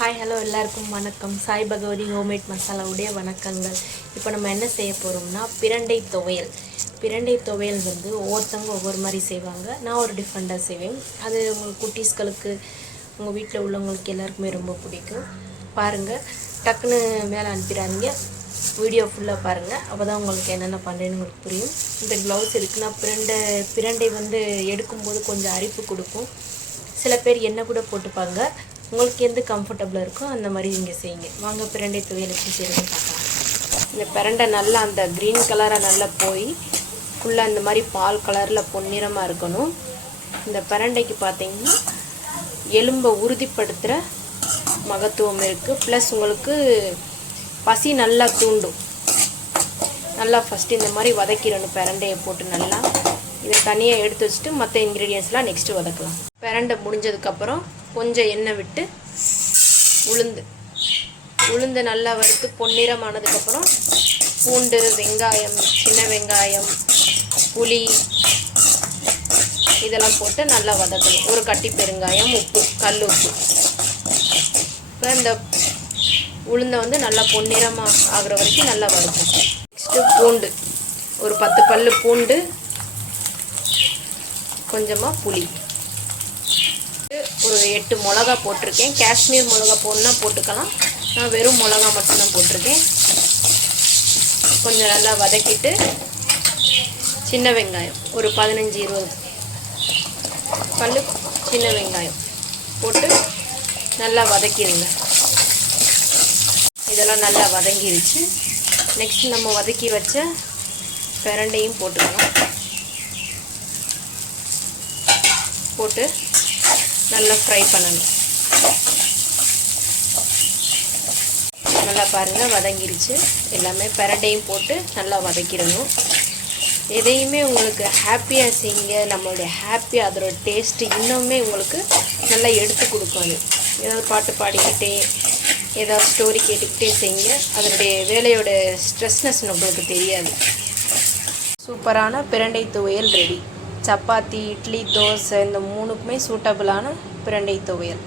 Hi hello எல்லாருக்கும் வணக்கம். Sai Bhagavathi homemade மசாலாவுடைய வணக்கங்கள். இப்போ நம்ம என்ன செய்ய போகிறோம்னா பிரண்டை துவையல். பிரண்டை துவையல் வந்து ஒவ்வொருத்தவங்க ஒவ்வொரு மாதிரி செய்வாங்க. நான் ஒரு டிஃப்ரெண்ட்டாக செய்வேன். அது உங்கள் குட்டீஸ்களுக்கு உங்கள் வீட்டில் உள்ளவங்களுக்கு எல்லாருக்குமே ரொம்ப பிடிக்கும். பாருங்கள், டக்குன்னு மேலே அனுப்பிடாதீங்க, வீடியோ ஃபுல்லாக பாருங்கள். அப்போ தான் உங்களுக்கு என்னென்ன பண்ணுறேன்னு உங்களுக்கு புரியும். இந்த க்ளவுஸ் இருக்குன்னா பிரண்டை வந்து எடுக்கும்போது கொஞ்சம் அரிப்பு கொடுக்கும். சில பேர் எண்ணெய் கூட போட்டுப்பாங்க. உங்களுக்கு எந்த கம்ஃபர்டபுளாக இருக்கோ அந்த மாதிரி நீங்கள் செய்யுங்க. வாங்க பிரண்டை துவையல் எப்படி செய்யணும்னு பார்க்கலாம். இந்த பிரண்டை நல்லா அந்த க்ரீன் கலராக நல்லா போய் ஃபுல்லாக இந்த மாதிரி பால் கலரில் பொன்னிறமாக இருக்கணும். இந்த பிரண்டைக்கு பார்த்திங்கன்னா எலும்பை உறுதிப்படுத்துகிற மகத்துவம் இருக்குது. ப்ளஸ் உங்களுக்கு பசி நல்லா தூண்டும். நல்லா ஃபஸ்ட்டு இந்த மாதிரி வதக்கிடணும். பிரண்டையை போட்டு நல்லா இதை தனியாக எடுத்து வச்சுட்டு மற்ற இன்க்ரீடியன்ஸ்லாம் நெக்ஸ்ட்டு வதக்கலாம். பிரண்டை முடிஞ்சதுக்கப்புறம் கொஞ்சம் எண்ணெய் விட்டு உளுந்து நல்லா வறுத்து பொன்னிறமானதுக்கப்புறம் பூண்டு, வெங்காயம், சின்ன வெங்காயம், புளி இதெல்லாம் போட்டு நல்லா வதக்கணும். ஒரு கட்டி பெருங்காயம், உப்பு, கல் உப்பு. இப்போ இந்த உளுந்தை வந்து நல்லா பொன்னிறமாக ஆகிற வரைக்கும் நல்லா வறுக்கும். நெக்ஸ்ட்டு பூண்டு, ஒரு 10 பல்லு பூண்டு, கொஞ்சமாக புளி, ஒரு 8 மிளகா போட்டிருக்கேன். காஷ்மீர் மிளகா போடணுன்னா போட்டுக்கலாம். நான் வெறும் மிளகா மட்டும்தான் போட்டிருக்கேன். கொஞ்சம் நல்லா வதக்கிட்டு சின்ன வெங்காயம் ஒரு 15-20 பல்லு சின்ன வெங்காயம் போட்டு நல்லா வதக்கிடுங்க. இதெல்லாம் நல்லா வதங்கிருச்சு. நெக்ஸ்ட் நம்ம வதக்கி வச்ச பிரண்டையும் போட்டுக்கலாம். போட்டு நல்லா ஃப்ரை பண்ணணும். நல்லா பாருங்கள், வதங்கிருச்சு. எல்லாமே பிரண்டையும் போட்டு நல்லா வதக்கிடணும். எதையுமே உங்களுக்கு ஹாப்பியாக செய்யுங்க. நம்மளுடைய ஹாப்பியாக அதோட டேஸ்ட்டு இன்னுமே உங்களுக்கு நல்லா எடுத்து கொடுக்கும். அது ஏதாவது பாட்டு பாடிக்கிட்டே ஏதாவது ஸ்டோரி கேட்டுக்கிட்டே செய்யுங்க. அதனுடைய வேலையோட ஸ்ட்ரெஸ்னஸ் உங்களுக்கு தெரியாது. சூப்பரான பிரண்டை துவையல் ரெடி. சப்பாத்தி, இட்லி, தோசை இந்த 3க்குமே சூட்டபிளான பிரண்டை துவையல்.